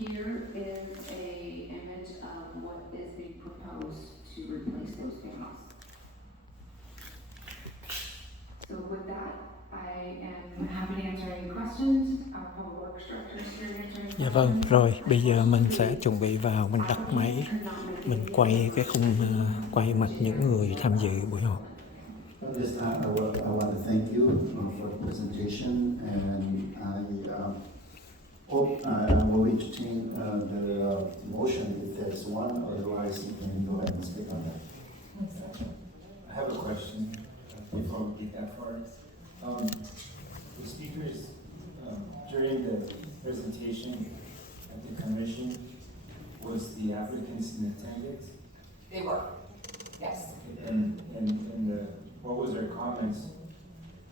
Here is a image of what is being proposed to replace those panels. So with that, I am happy to answer any questions. Our public works director is here to answer any questions. Dạ vâng, rồi bây giờ mình sẽ chuẩn bị vào, mình đặt máy, mình quay cái khung quay mặt những người tham dự buổi họp. At this time, I want to thank you for the presentation, and I hope will entertain the motion if there's one. Otherwise, you can go ahead and speak on that. I have a question before we get that far. The speakers during the presentation at the commission, was the applicants in attendance? They were, yes. And what was their comments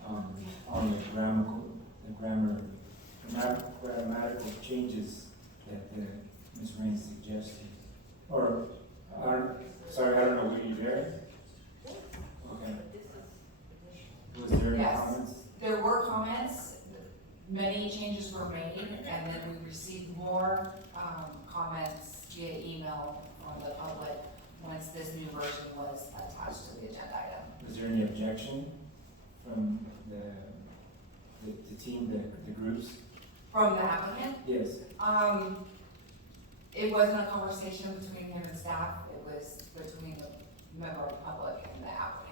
on the grammatical changes that Ms. Rain suggested? Or, sorry, I don't know, were you there? Okay. Was there any Yes. comments? There were comments, many changes were made, and then we received more comments via email from the public once this new version was attached to the agenda item. Was there any objection from the team, the groups? From the applicant, Yes. it wasn't a conversation between him and staff, it was between the member of the public and the applicant.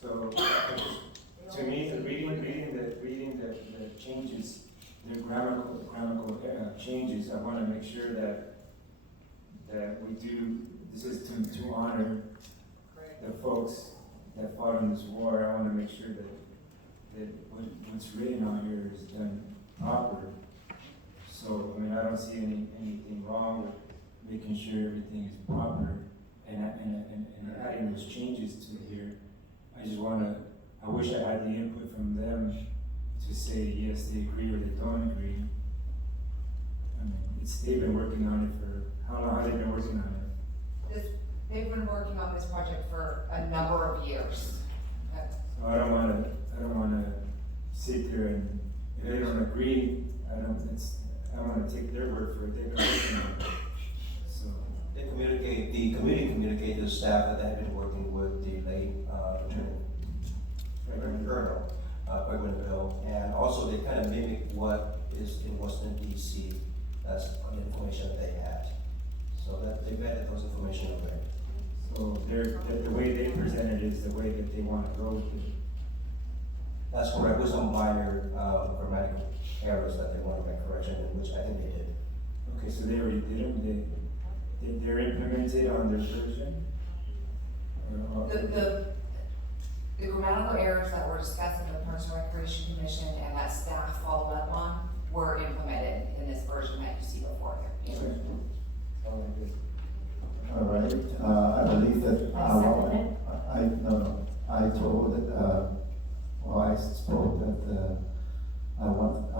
So, to me, reading the changes, the grammatical changes, I want to make sure that we do, this is to honor the folks that fought in this war. I want to make sure that what's written on here is done proper. So, I mean, I don't see anything wrong with making sure everything is proper and adding those changes to here. I wish I had the input from them to say, yes, they agree or they don't agree. I mean, they've been working on it for, how long have they been working on it? They've been working on this project for a number of years. So I don't wanna sit there and, if they don't agree, I wanna take their word for it, they've been working on it. So, The committee communicated to staff that they had been working with the late Lieutenant Colonel Bill, and also they kind of mimic what is in Washington DC. That's the information that they had. So that they vetted those information already. so the way they presented is the way that they wanna go with it. That's correct, with some minor grammatical errors that they want to make correction in, which I think they did. Okay, so they already did them, they're implemented on their version? Or- The grammatical errors that were discussed in the Parks and Recreation Commission and that staff followed up on were implemented in this version that you see before you. Okay. Oh, good. All right, I believe that, I told that, I spoke that, I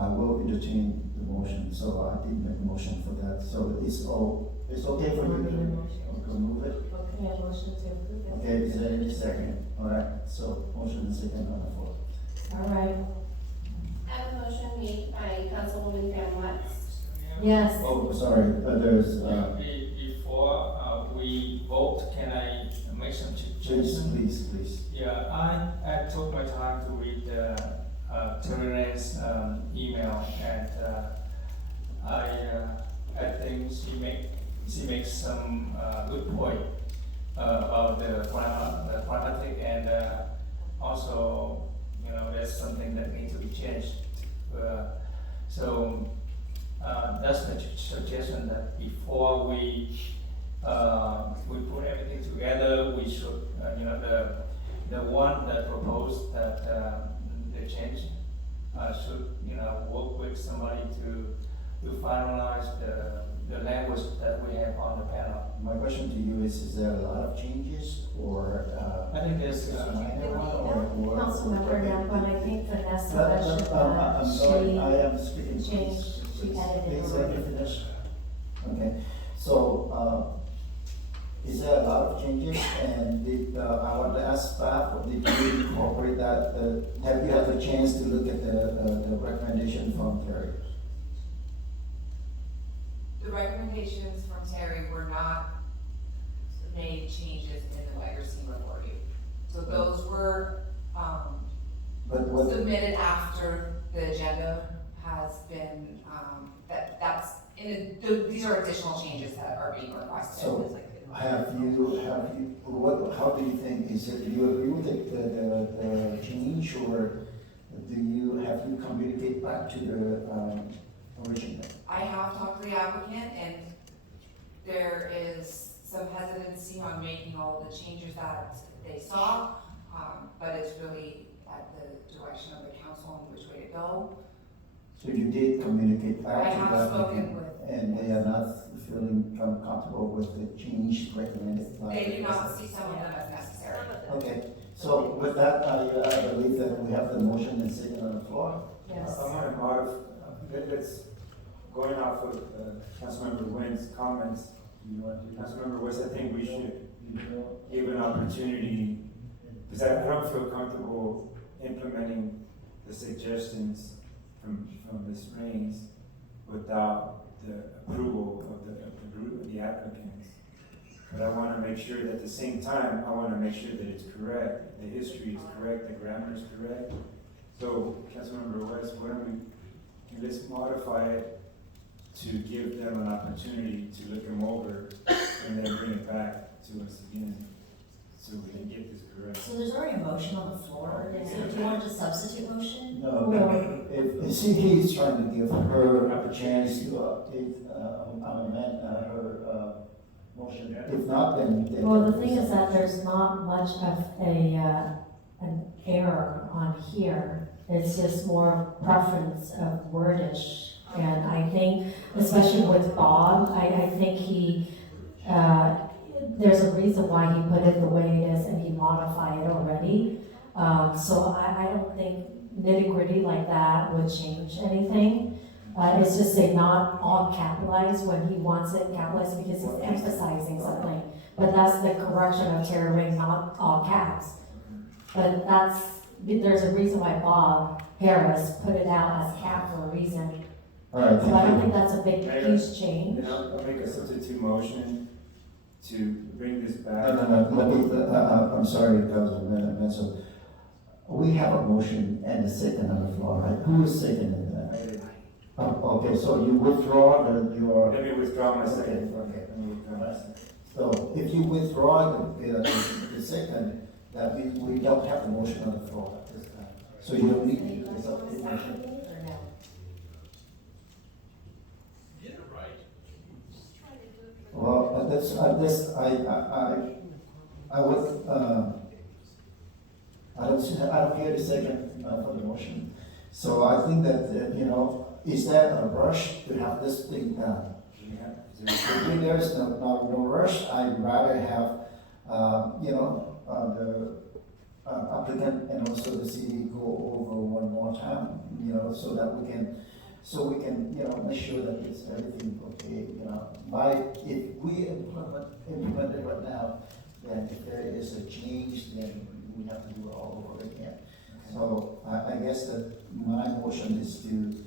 will entertain the motion, so I did make a motion for that, so it's okay for you to move it? Okay, a motion to approve it. Okay, is there any second? All right, so motion and second on the floor. All right. I have a motion made by Councilwoman Van West. Yes. Oh, sorry, there's, Before we vote, can I make some suggestions? please. Yeah, I took my time to read Terry's email, and I think she makes some good point about the grammatic, and also, there's something that needs to be changed. So that's the suggestion, that before we put everything together, we should, the one that proposed that the change should, work with somebody to finalize the language that we have on the panel. My question to you is there a lot of changes, or, I think there's just a minor one, or? Councilmember Napa, I think Vanessa I'm sorry, I am she speaking. changed, she edited Please it. let me finish. Okay, so, is there a lot of changes, and I want to ask staff, did you incorporate that, have you had a chance to look at the recommendation from Terry? The recommendations from Terry were not made changes in the way received before you. So those were, But what, submitted after the agenda has been, these are additional changes that are being requested. So, have you, what, how do you think, is it, do you agree with the change, or have you communicate back to the original? I have talked to the applicant, and there is some hesitancy on making all the changes that they saw, but it's really at the direction of the council on which way to go. So you did communicate back I to have the spoken applicant, with, and they are not feeling comfortable with the change recommended by? they do not see some of them as necessary. Okay, so with that, I believe that we have the motion and second on the floor. Yes. I want to modify, let's, going off of Councilmember Wynn's comments, Councilmember West, I think we should give an opportunity, because I don't feel comfortable implementing the suggestions from Ms. Raines without the approval of the group of the applicants. But I want to make sure that at the same time, I want to make sure that it's correct, the history is correct, the grammar is correct. So, Councilmember West, why don't we, let's modify it to give them an opportunity to look them over and then bring it back to us again, so we can get this correct. So there's already a motion on the floor, so do you want to substitute motion? No, if he's trying to give her a chance to update, amend her motion. If not, then. Well, the thing is that there's not much of an error on here. It's just more preference of wordish. And I think, especially with Bob, I think there's a reason why he put it the way it is and he modified it already. So I don't think nitty-gritty like that would change anything. It's just say not all capitalized when he wants it capitalized because he's emphasizing something. But that's the correction of Terry Ring, not all caps. But there's a reason why Bob Harris put it out as cap for a reason. All right, So I don't thank you. think that's a big, huge change. Then I'll make a substitute motion to bring this back. No, let me, I'm sorry, Councilman Menzel. We have a motion and a second on the floor, right? Who is seconding that? I did. Oh, okay, so you withdraw your, Let me withdraw my second. Okay. Let me withdraw my second. so if you withdraw the second, that means we don't have the motion on the floor at this time. So you don't need to, it's up to the motion. Or no? Well, I would, I don't hear the second for the motion. So I think that, is there a rush to have this thing done? Yeah. Is there- If there is no rush, I'd rather have, the applicant and also the city go over one more time, so that we can, make sure that it's everything okay, if we implement it right now, then if there is a change, then we have to do it all over again. So I guess that my motion is to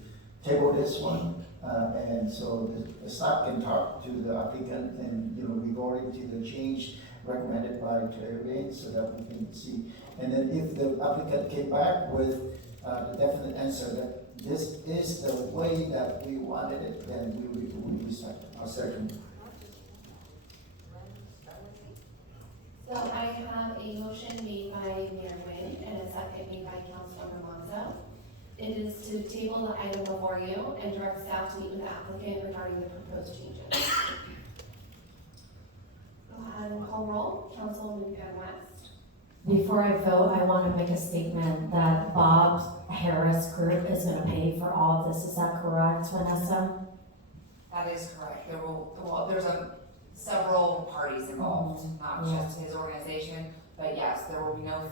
table this one, and so the staff can talk to the applicant and, regarding to the change recommended by Terry Raines, so that we can see. And then if the applicant came back with the definite answer that this is the way that we wanted it, then we respect it. I'll second. So I have a motion made by Mayor Nguyen and a second made by Councilmember Monzo. It is to table the item before you and direct staff to meet with the applicant regarding the proposed changes. Go ahead and call roll. Councilwoman Van West. Before I vote, I want to make a statement that Bob Harris Group is going to pay for all of this. Is that correct, Vanessa? That is correct. There's several parties involved, not just his organization, but yes, there will be no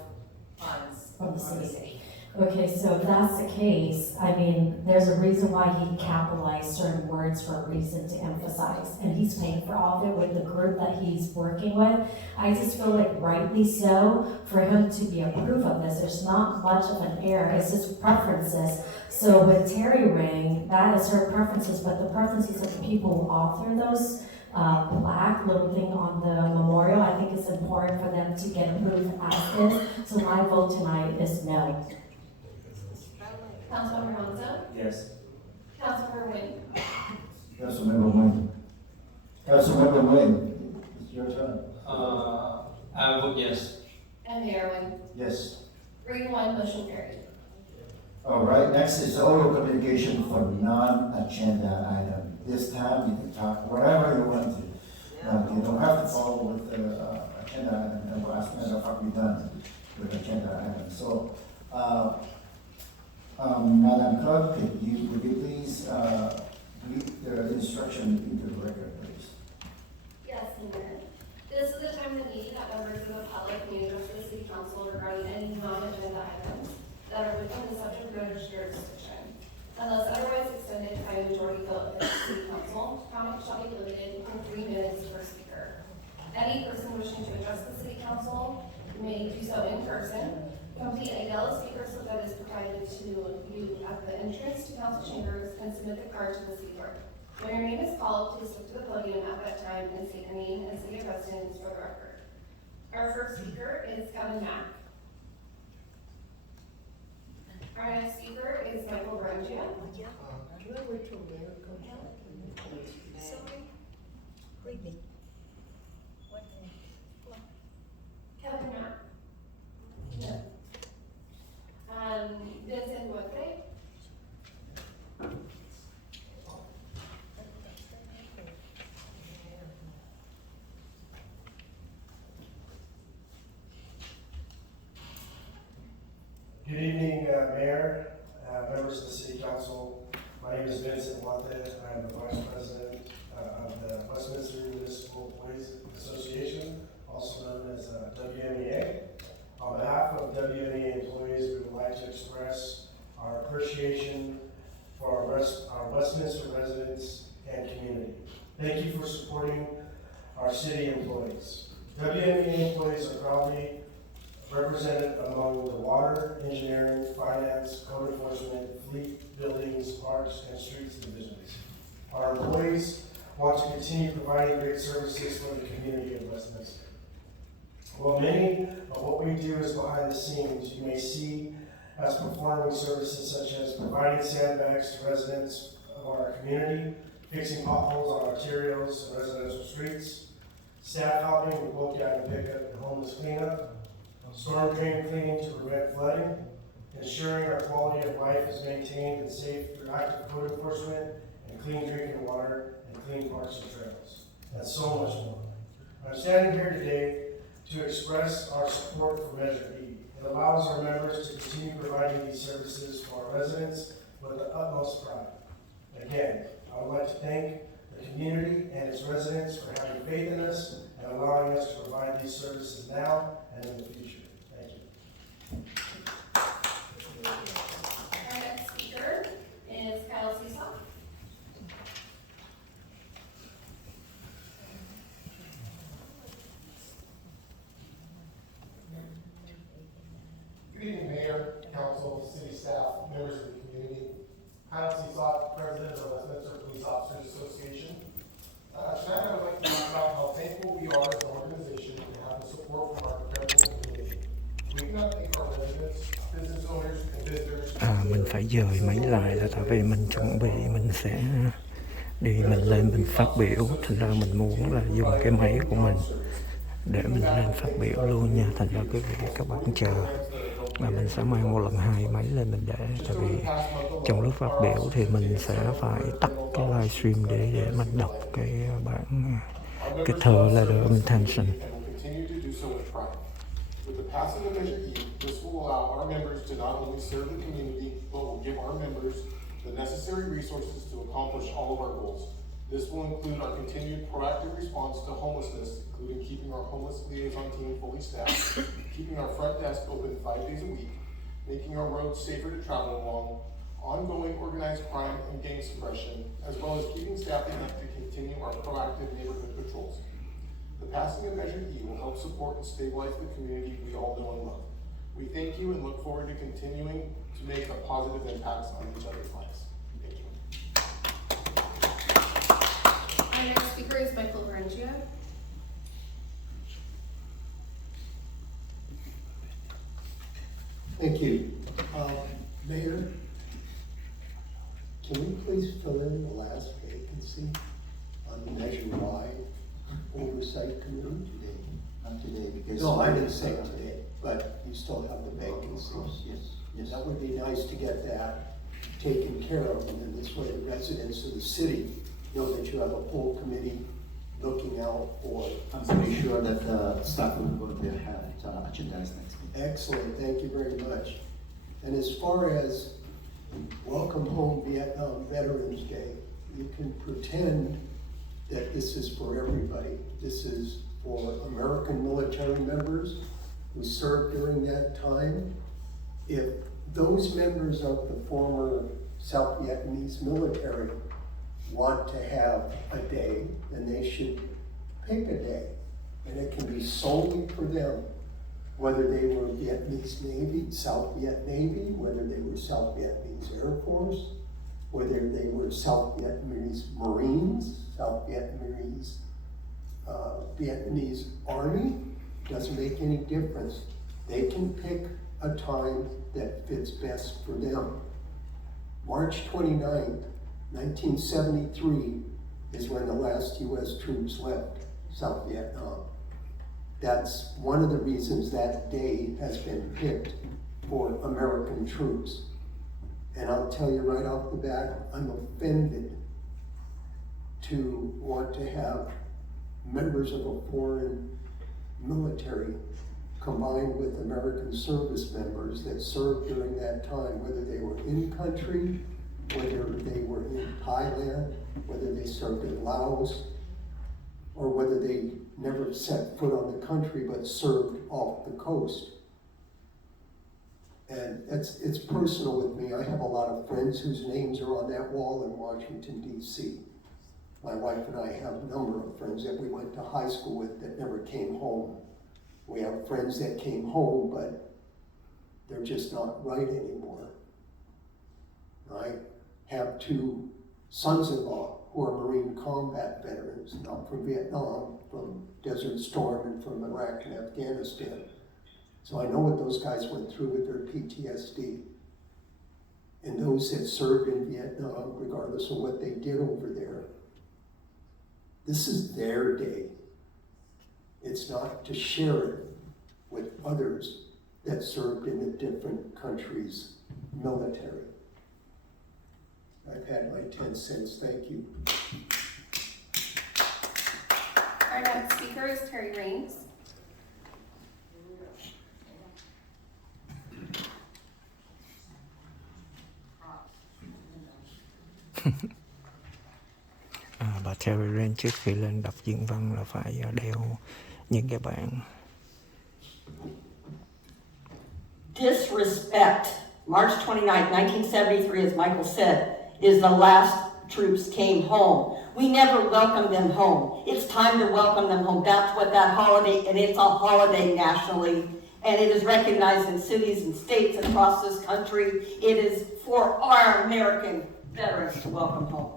funds From the from the city. city. Okay, so if that's the case, I mean, there's a reason why he capitalized certain words for a reason to emphasize, and he's paying for all of it with the group that he's working with. I just feel like rightly so, for him to be approved of this, there's not much of an error, it's just preferences. So with Terry Ring, that is her preferences, but the preferences of the people who author those plaque, little thing on the memorial, I think it's important for them to get approved as is. So my vote tonight is no. Councilmember Monzo? Yes. Councilmember Wynn? Councilmember Nguyen. Councilmember Nguyen, it's your turn. I vote yes. And Mayor Wynn? Yes. 3-1, motion carried. All right, next is oral communication for non-agenda item. This time you can talk whatever you want to. You don't have to follow with the agenda item, and last matter of fact, we're done with agenda item. So, Madam Clerk, would you please read the instruction into the record, please? Yes, Mayor. This is the time of the meeting that members of the public may address the city council regarding any non-agenda items that are within the subject matter's jurisdiction. Unless otherwise extended by a majority vote of the city council, comment shall be limited to 3 minutes per speaker. Any person wishing to address the city council may do so in person. Complete a yellow speaker slip that is provided to you at the entrance to council chambers and submit the card to the city clerk. When your name is called, please step to the podium at that time and state your name and city of residence for the record. Our first speaker is Kevin Mack. Our next speaker is Michael Rangia. Kevin Mack. No. Vincent Duarte. Good evening, Mayor, members of the City Council. My name is Vincent Duarte. I am the Vice President of the Westminster Municipal Employees Association, also known as WMEA. On behalf of WMEA employees, we would like to express our appreciation for our Westminster residents and community. Thank you for supporting our city employees. WMEA employees are proudly represented among the water, engineering, finance, code enforcement, fleet, buildings, parks, and streets divisions. Our employees want to continue providing great services for the community of Westminster. While many of what we do is behind the scenes, you may see us performing services such as providing sandbags to residents of our community, fixing potholes on arterials and residential streets, staff helping with bulk item pickup and homeless cleanup, storm drain cleaning to prevent flooding, ensuring our quality of life is maintained and safe through active code enforcement and clean drinking water and clean parks and trails, and so much more. I'm standing here today to express our support for Measure E. It allows our members to continue providing these services for our residents with the utmost pride. Again, I would like to thank the community and its residents for having faith in us and allowing us to provide these services now and in the future. Thank you. Our next speaker is Kyle Seesaw. Good evening, Mayor, Council, City staff, members of the community. Kyle Seesaw, President of the Westminster Police Officers Association. Tonight I would like to talk about how thankful we are as an organization to have the support from our incredible community. We cannot thank our residents, business owners, and visitors. Mình phải dời máy lại là tại vì mình chuẩn bị mình sẽ đi mình lên mình phát biểu, thành ra mình muốn là dùng cái máy của mình để mình lên phát biểu luôn nha, thành ra quý vị các bạn chờ. Và mình sẽ mang một lần 2 máy lên mình để, tại vì trong lúc phát biểu thì mình sẽ phải tắt cái livestream để mình đọc cái bản cái thơ letter of intention. With the passing of Measure E, this will allow our members to not only serve the community, but will give our members the necessary resources to accomplish all of our goals. This will include our continued proactive response to homelessness, including keeping our homeless liaison team fully staffed, keeping our front desk open 5 days a week, making our roads safer to travel along, ongoing organized crime and gang suppression, as well as keeping staffing up to continue our proactive neighborhood patrols. The passing of Measure E will help support and stabilize the community we all know and love. We thank you and look forward to continuing to make a positive impacts on each other's lives. Thank you. Our next speaker is Michael Berengia. Thank you. Mayor, can we please fill in the last vacancy on the Measure Y Oversight Committee? Not today, because. No, I didn't say today, but you still have the vacancy. Yes, yes. That would be nice to get that taken care of, and then this way the residents of the city know that you have a full committee looking out for. I'm going to be sure that the staff will go there have it agendized next week. Excellent, thank you very much. And as far as Welcome Home Vietnam Veterans Day, you can pretend that this is for everybody. This is for American military members who served during that time. If those members of the former South Vietnamese military want to have a day, then they should pick a day. And it can be solely for them, whether they were Vietnamese Navy, South Viet Navy, whether they were South Vietnamese Air Force, whether they were South Vietnamese Marines, South Vietnamese Vietnamese Army, doesn't make any difference. They can pick a time that fits best for them. March 29th, 1973 is when the last US troops left South Vietnam. That's one of the reasons that day has been picked for American troops. And I'll tell you right off the bat, I'm offended to want to have members of a foreign military combined with American service members that served during that time, whether they were in country, whether they were in Thailand, whether they served in Laos, or whether they never set foot on the country but served off the coast. And it's personal with me. I have a lot of friends whose names are on that wall in Washington, D.C. My wife and I have a number of friends that we went to high school with that never came home. We have friends that came home, but they're just not right anymore. I have two sons-in-law who are Marine combat veterans, not from Vietnam, from Desert Storm and from Iraq and Afghanistan. So I know what those guys went through with their PTSD. And those that served in Vietnam, regardless of what they did over there, this is their day. It's not to share it with others that served in a different country's military. I've had my 10 cents, thank you. Our next speaker is Terry Raines. Bà Terry Raines trước khi lên đọc diễn văn là phải đeo những cái bảng. Disrespect. March 29th, 1973, as Michael said, is the last troops came home. We never welcomed them home. It's time to welcome them home. That's what that holiday, and it's a holiday nationally, and it is recognized in cities and states across this country. It is for our American veterans to welcome home.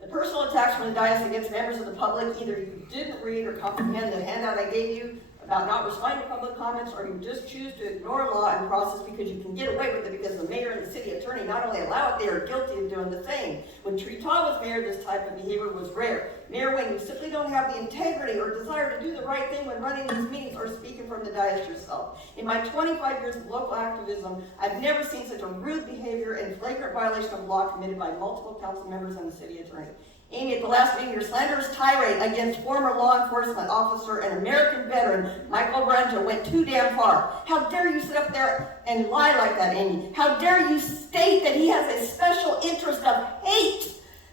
The personal attacks from the dais against members of the public, either you didn't read or comprehend the handout I gave you about not responding to public comments, or you just choose to ignore law and process because you can get away with it because the mayor and the city attorney not only allow it, they are guilty of doing the same. When Tree Taw was mayor, this type of behavior was rare. Mayor Wayne, you simply don't have the integrity or desire to do the right thing when running these meetings or speaking from the dais yourself. In my 25 years of local activism, I've never seen such a rude behavior and flagrant violation of law committed by multiple council members and the city attorney. Amy, at the last meeting, your slanderous tirade against former law enforcement officer and American veteran Michael Berengia went too damn far. How dare you sit up there and lie like that, Amy? How dare you state that he has a special interest of hate?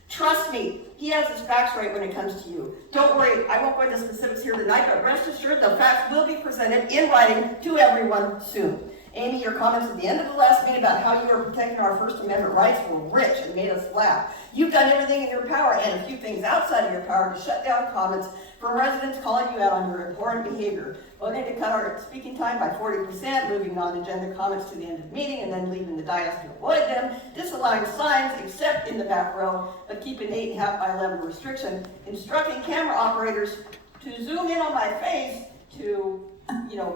Trust me, he has his facts right when it comes to you. Don't worry, I won't go into specifics here tonight, but rest assured the facts will be presented in writing to everyone soon. Amy, your comments at the end of the last meeting about how you were protecting our First Amendment rights were rich and made us laugh. You've done everything in your power and a few things outside of your power to shut down comments from residents calling you out on your abhorrent behavior. Voting to cut our speaking time by 40%, moving non-agenda comments to the end of the meeting, and then leaving the dais to avoid them, disallowing signs except in the back row, but keeping 8.5 by 11 restriction, instructing camera operators to zoom in on my face to,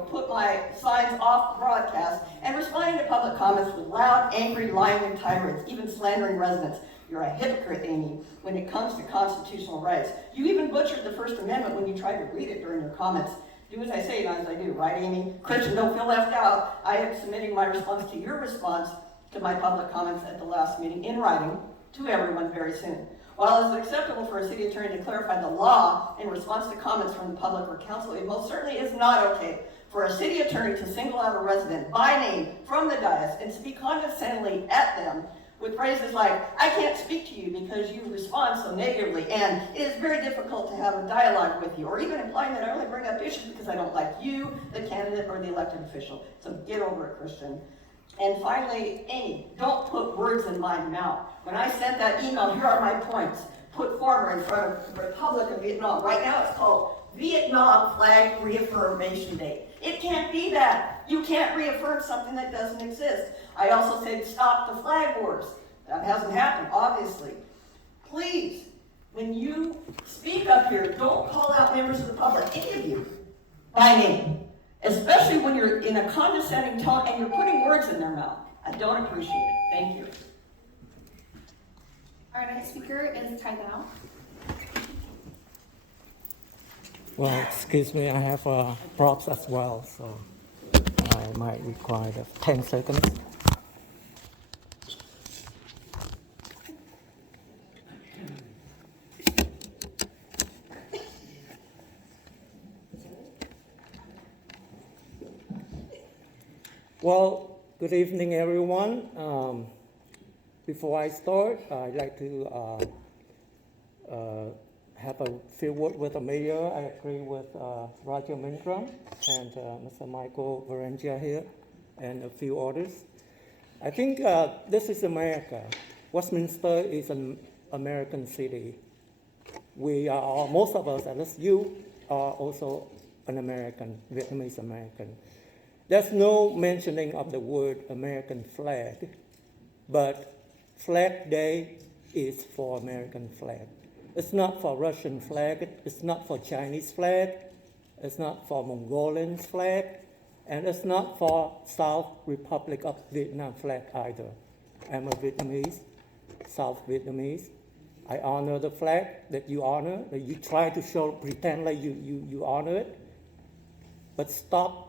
put my signs off broadcast, and responding to public comments with loud, angry, lying, and tirades, even slandering residents. You're a hypocrite, Amy, when it comes to constitutional rights. You even butchered the First Amendment when you tried to read it during your comments. Do as I say, not as I do, right, Amy? Christian, don't feel left out. I am submitting my response to your response to my public comments at the last meeting in writing to everyone very soon. While it is acceptable for a city attorney to clarify the law in response to comments from the public or council, it most certainly is not okay for a city attorney to single out a resident by name from the dais and speak condescendingly at them with phrases like, I can't speak to you because you respond so negatively, and it is very difficult to have a dialogue with you, or even implying that I only bring up issues because I don't like you, the candidate, or the elected official. So get over it, Christian. And finally, Amy, don't put words in my mouth. When I sent that email, here are my points. Put former in front of the Republic of Vietnam. Right now it's called Vietnam Flag Reaffirmation Day. It can't be that. You can't reaffirm something that doesn't exist. I also said stop the flag wars. That hasn't happened, obviously. Please, when you speak up here, don't call out members of the public, any of you, by name. Especially when you're in a condescending tone and you're putting words in their mouth. I don't appreciate it. Thank you. Our next speaker is Tai Thao. Well, excuse me, I have props as well, so I might require 10 seconds. Well, good evening, everyone. Before I start, I'd like to have a few words with the mayor. I agree with Roger Mindrum and Mr. Michael Varengia here and a few others. I think this is America. Westminster is an American city. We are, most of us, at least you, are also an American, Vietnamese American. There's no mentioning of the word American flag, but Flag Day is for American flag. It's not for Russian flag, it's not for Chinese flag, it's not for Mongolian flag, and it's not for South Republic of Vietnam flag either. I'm a Vietnamese, South Vietnamese. I honor the flag that you honor, that you try to pretend like you honor it, but stop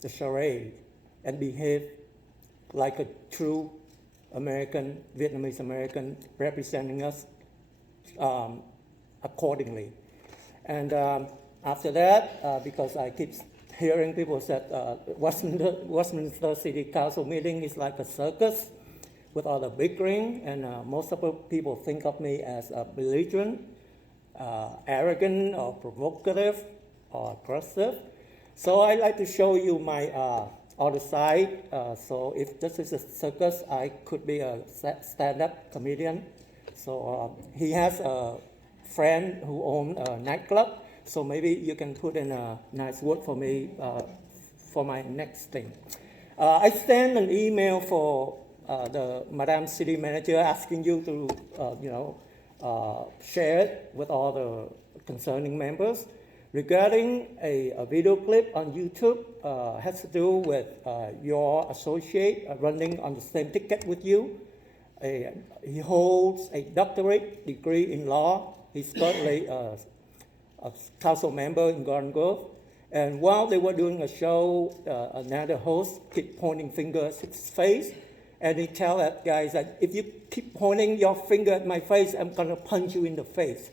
the charade and behave like a true American, Vietnamese American, representing us accordingly. And after that, because I keep hearing people say Westminster City Council meeting is like a circus with all the bickering, and most of the people think of me as a belligerent, arrogant, or provocative, or aggressive. So I'd like to show you my other side. So if this is a circus, I could be a stand-up comedian. So he has a friend who owns a nightclub. So maybe you can put in a nice word for me for my next thing. I sent an email for the Madam City Manager asking you to, share it with all the concerning members. Regarding a video clip on YouTube, has to do with your associate running on the same ticket with you. He holds a doctorate degree in law. He's currently a council member in Garden Grove. And while they were doing a show, another host kept pointing fingers at his face. And he tell that guy that if you keep pointing your finger at my face, I'm gonna punch you in the face.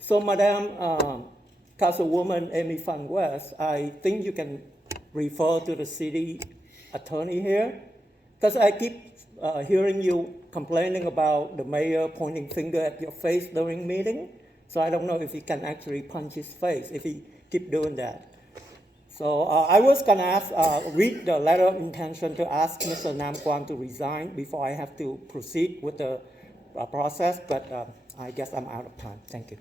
So Madam Councilwoman Amy Phan West, I think you can refer to the city attorney here, because I keep hearing you complaining about the mayor pointing finger at your face during meeting. So I don't know if he can actually punch his face if he keep doing that. So I was gonna ask, read the letter of intention to ask Mr. Nam Quang to resign before I have to proceed with the process, but I guess I'm out of time. Thank you.